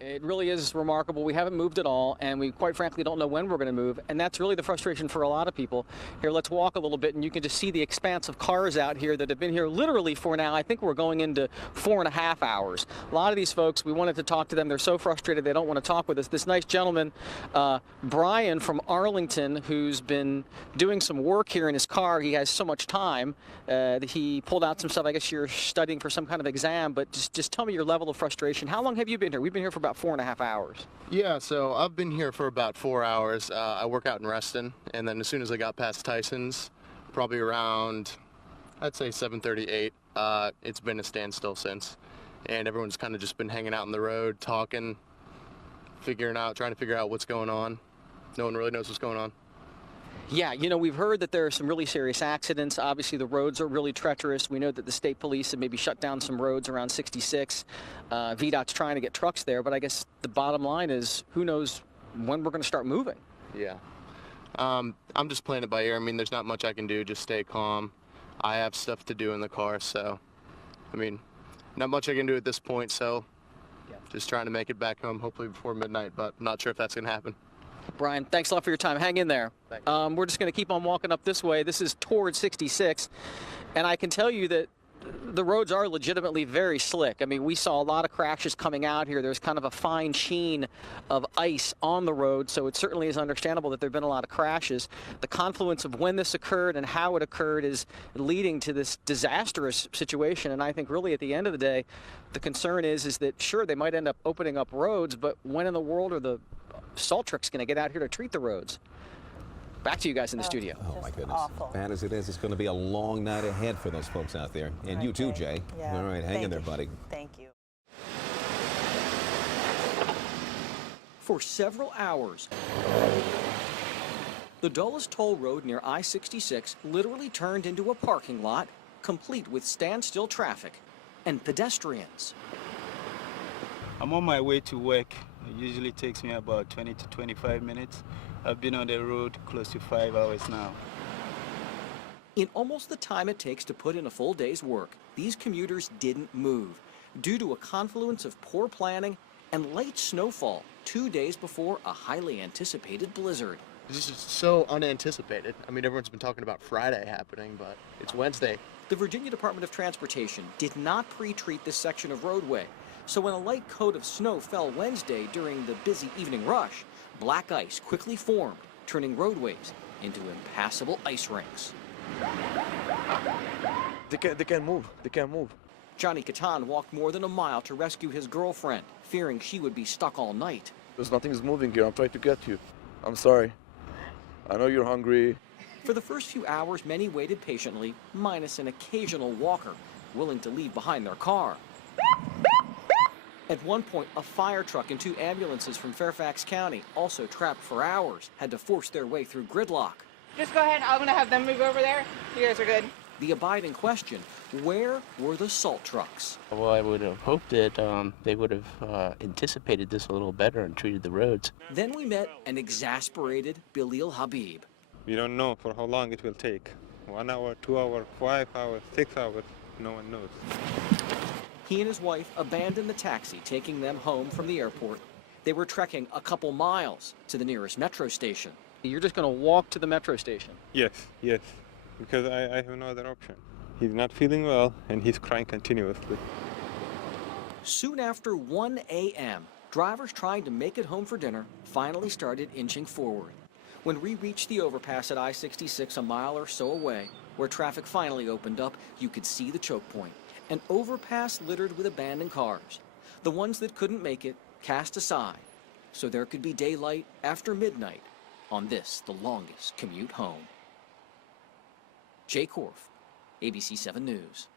It really is remarkable. We haven't moved at all, and we quite frankly don't know when we're going to move, and that's really the frustration for a lot of people. Here, let's walk a little bit, and you can just see the expanse of cars out here that have been here literally for now, I think we're going into 4.5 hours. A lot of these folks, we wanted to talk to them. They're so frustrated they don't want to talk with us. This nice gentleman, Brian from Arlington, who's been doing some work here in his car. He has so much time. He pulled out some stuff. I guess you're studying for some kind of exam, but just tell me your level of frustration. How long have you been here? We've been here for about 4.5 hours. Yeah, so I've been here for about 4 hours. I work out in Reston, and then as soon as I got past Tyson's, probably around, I'd say 7:38, it's been a standstill since. And everyone's kind of just been hanging out on the road, talking, trying to figure out what's going on. No one really knows what's going on. Yeah, you know, we've heard that there are some really serious accidents. Obviously, the roads are really treacherous. We know that the state police have maybe shut down some roads around 66. VDOT's trying to get trucks there, but I guess the bottom line is who knows when we're going to start moving. Yeah. I'm just playing it by ear. I mean, there's not much I can do. Just stay calm. I have stuff to do in the car, so, I mean, not much I can do at this point, so just trying to make it back home, hopefully before midnight, but not sure if that's going to happen. Brian, thanks a lot for your time. Hang in there. We're just going to keep on walking up this way. This is toward 66, and I can tell you that the roads are legitimately very slick. I mean, we saw a lot of crashes coming out here. There's kind of a fine sheen of ice on the road, so it certainly is understandable that there have been a lot of crashes. The confluence of when this occurred and how it occurred is leading to this disastrous situation, and I think really at the end of the day, the concern is that sure, they might end up opening up roads, but when in the world are the salt trucks going to get out here to treat the roads? Back to you guys in the studio. Oh, my goodness. Awful. Bad as it is, it's going to be a long night ahead for those folks out there. And Right, you too, Jay. Jay. Yeah. All right, hang in there, buddy. Thank you. For several hours, the Dulles Toll Road near I-66 literally turned into a parking lot, complete with standstill traffic and pedestrians. I'm on my way to work. It usually takes me about 20 to 25 minutes. I've been on the road close to 5 hours now. In almost the time it takes to put in a full day's work, these commuters didn't move due to a confluence of poor planning and late snowfall 2 days before a highly anticipated blizzard. This is so unanticipated. I mean, everyone's been talking about Friday happening, but it's Wednesday. The Virginia Department of Transportation did not pre-treat this section of roadway, so when a light coat of snow fell Wednesday during the busy evening rush, black ice quickly formed, turning roadways into impassable ice rinks. They can't move. They can't move. Johnny Catan walked more than a mile to rescue his girlfriend, fearing she would be stuck all night. There's nothing is moving here. I'm trying to get you. I'm sorry. I know you're hungry. For the first few hours, many waited patiently, minus an occasional walker, willing to leave behind their car. At one point, a fire truck and 2 ambulances from Fairfax County, also trapped for hours, had to force their way through gridlock. Just go ahead. I'm going to have them move over there. You guys are good. The abiding question, where were the salt trucks? Well, I would have hoped that they would have anticipated this a little better and treated the roads. Then we met an exasperated Bilal Habib. We don't know for how long it will take. 1 hour, 2 hours, 5 hours, 6 hours, no one knows. He and his wife abandoned the taxi, taking them home from the airport. They were trekking a couple miles to the nearest metro station. You're just going to walk to the metro station? Yes, because I have no other option. He's not feeling well, and he's crying continuously. Soon after 1 a.m., drivers trying to make it home for dinner finally started inching forward. When we reached the overpass at I-66 a mile or so away, where traffic finally opened up, you could see the choke point. An overpass littered with abandoned cars. The ones that couldn't make it, cast aside, so there could be daylight after midnight on this, the longest commute home. Jay Korf, ABC 7 News.